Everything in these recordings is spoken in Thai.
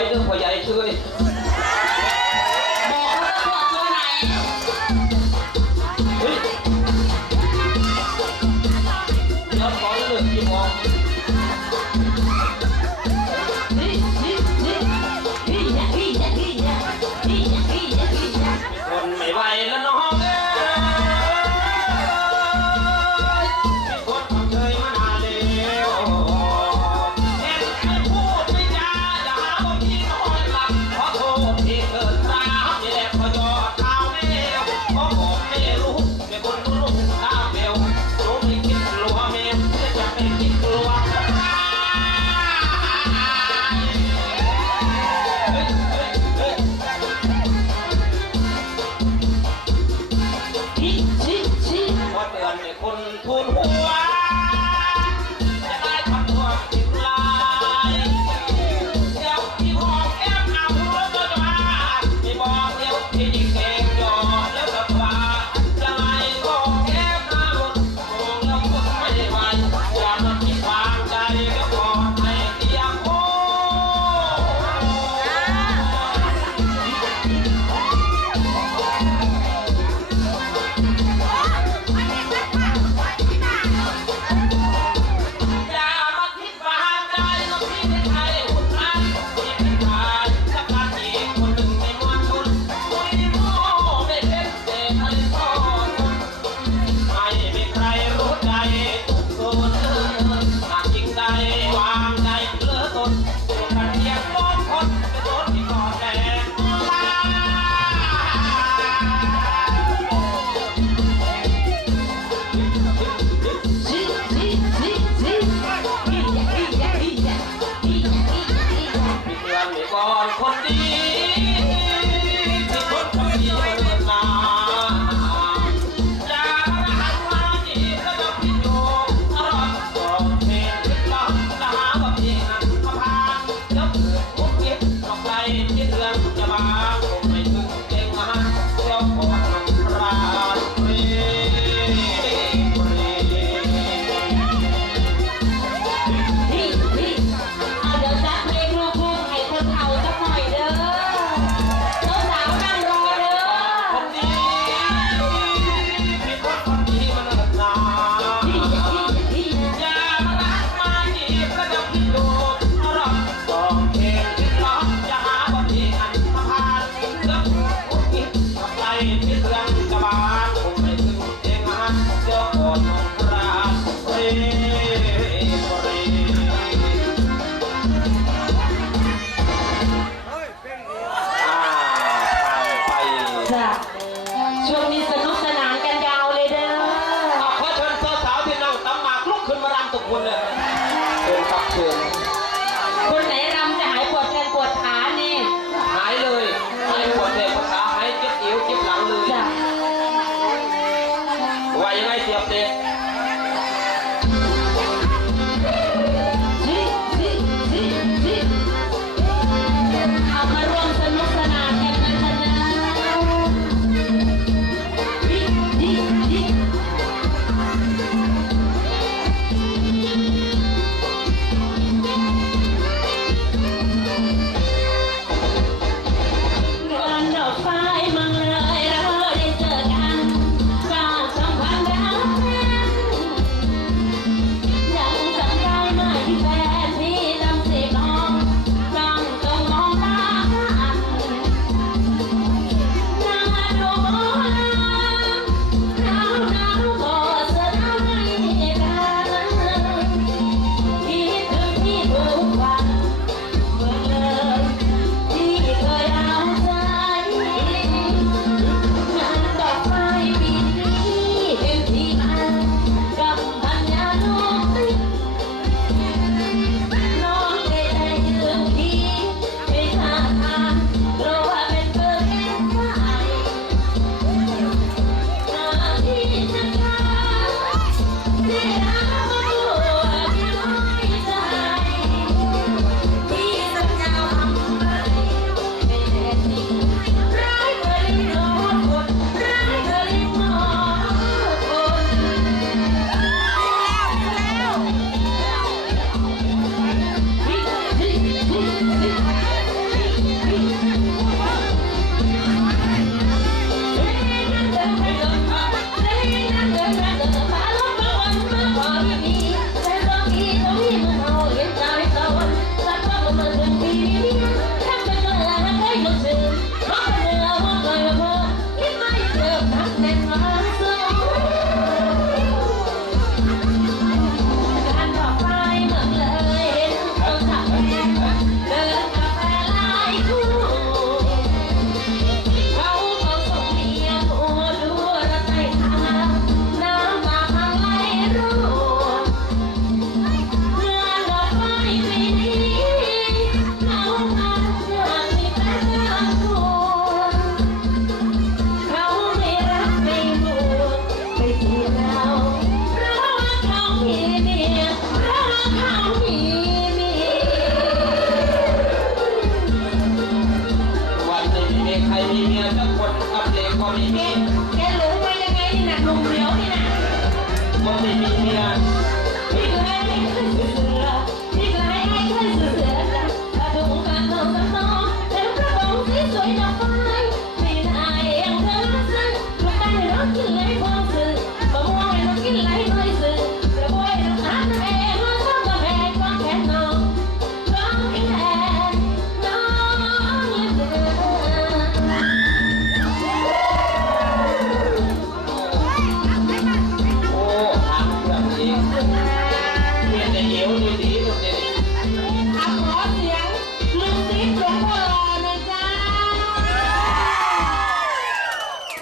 วันนานให้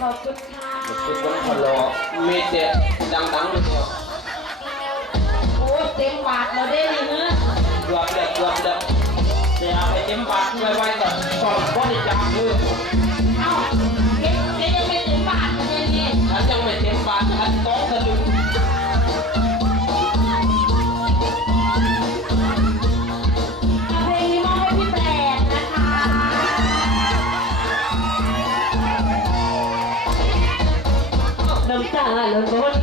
ขอบคุณค่ะขอบทุกคนคนรอมีเแต่ดังๆเลยเดียวโอ้เต็มบาทเราได้เลยเนื้อะรวบเด็ดรวบเด็ดเดี๋ยวเอาไปเต็มบาทไว้ไว้ก่อนก่อนบริจาคเงิน Thank you.